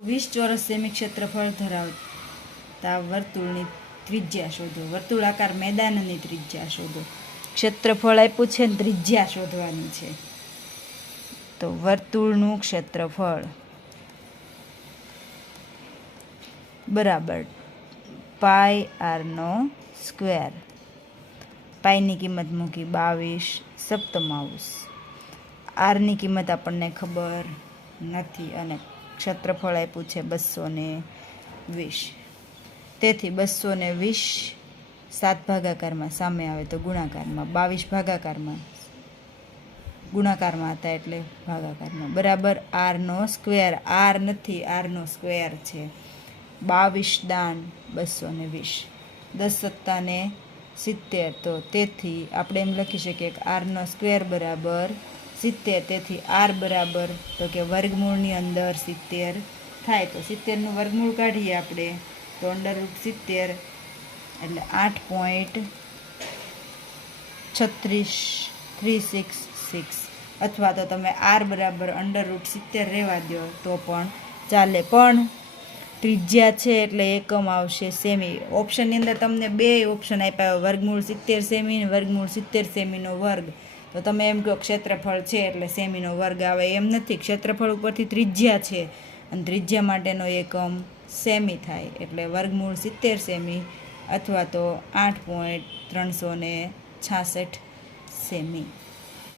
20 ચોરસ સેમી ક્ષેત્રફળ ધરાવતા વર્તુળની ત્રિજ્યા શોધો. વર્તુળાકાર મેદાનની ત્રિજ્યા શોધો. ક્ષેત્રફળ આપ્યું છે ને ત્રિજ્યા શોધવાની છે. તો વર્તુળનું ક્ષેત્રફળ બરાબર પાઈ આરનો સ્ક્વેર. પાઈની કિંમત મૂકી 22 સપ્તમાઉસ. આરની કિંમત આપણને ખબર નથી અને ક્ષેત્રફળ આપ્યું છે 220. તેથી 220 7 ભાગાકારમાં સામે આવે તો ગુણાકારમાં, 22 ભાગાકારમાં ગુણાકારમાં હતા એટલે ભાગાકારમાં બરાબર આરનો સ્ક્વેર. આર નથી, આરનો સ્ક્વેર છે. 22 દાન 220. 10 સત્તા ને 70. તો તેથી આપણે એમ લખી શકીએ કે આરનો સ્ક્વેર બરાબર 70. તેથી આર બરાબર તો કે વર્ગમૂળની અંદર 70 થાય. તો 70નું વર્ગમૂળ કાઢીએ આપણે તો √70 એટલે 8.366 અથવા તો તમે આર બરાબર √70 રહેવા દો તો પણ ચાલે. પણ ત્રિજ્યા છે એટલે એકમ આવશે સેમી. ઓપ્શનની અંદર તમને બે ઓપ્શન આપ્યા, વર્ગમૂળ 70 સેમી ને વર્ગમૂળ 70 સેમીનો વર્ગ. તો તમે એમ કહો ક્ષેત્રફળ છે એટલે સેમીનો વર્ગ આવે, એમ નથી. ક્ષેત્રફળ ઉપરથી ત્રિજ્યા છે અને ત્રિજ્યા માટેનો એકમ સેમી થાય એટલે વર્ગમૂળ 70 સેમી અથવા તો 8.366 સેમી.